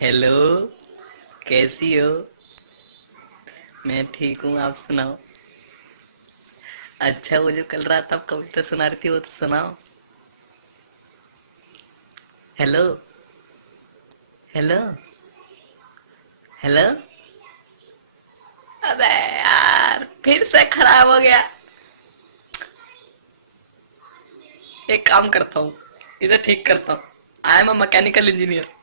Hello, कैसी हो? मैं ठीक हूँ, आप सुनाओ। अच्छा, वो जो कल रात आप कविता सुना रही थी वो तो सुनाओ। हेलो। हेलो। हेलो। अबे यार, फिर से खराब हो गया। एक काम करता हूँ, इसे ठीक करता हूँ। I am a mechanical engineer.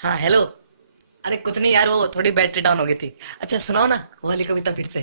हाँ हेलो। अरे कुछ नहीं यार, वो थोड़ी बैटरी डाउन हो गई थी। अच्छा सुनाओ ना वो वाली कविता फिर से।